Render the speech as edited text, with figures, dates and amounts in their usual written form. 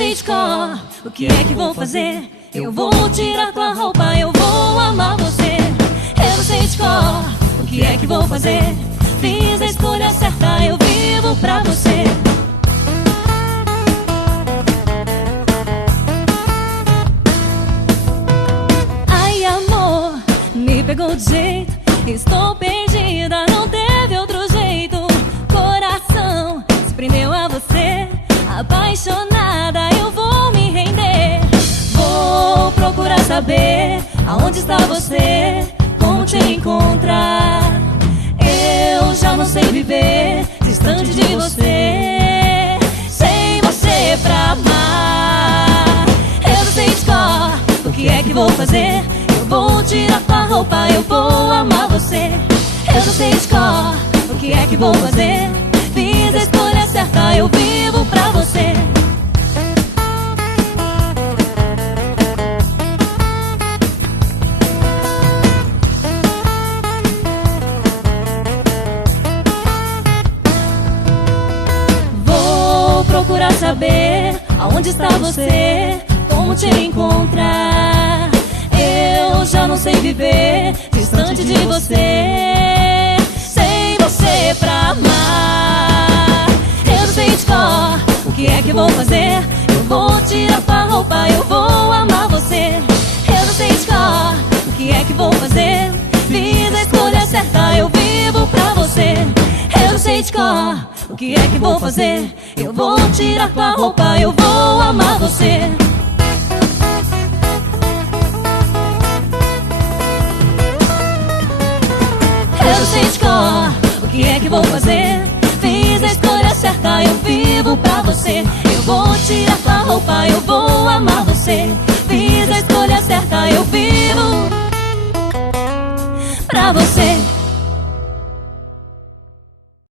sei de cor o que é que vou fazer. Eu vou tirar tua roupa, eu vou amar você. Eu não sei de cor o que é que vou fazer. Fiz a escolha certa, eu vivo pra você. Ai amor, me pegou de jeito, estou perdida, não teve outro jeito. Coração se prendeu a você, apaixonada eu vou me render. Vou procurar saber aonde está você, como te encontrar. Eu já não sei viver distante de você, sem você pra amar. Eu não sei de cor o que é que vou fazer. Eu vou tirar tua roupa, eu vou amar você. Eu não sei de cor o que é que vou fazer. Fiz a escolha certa, eu vivo pra você. Vou procurar saber aonde está você, como te encontrar. Eu já não sei viver distante de você, sem você pra amar. Eu não sei de cor o que é que vou fazer. Eu vou tirar tua roupa, eu vou amar você. Eu não sei de cor o que é que vou fazer. Fiz a escolha certa, eu vivo pra você. Eu não sei de cor o que é que vou fazer. Eu vou tirar tua roupa, eu vou amar você. Eu não sei de cor o que é que vou fazer. Fiz a escolha certa, eu vivo pra você. Eu vou tirar tua roupa, eu vou amar você. Fiz a escolha certa, eu vivo pra você.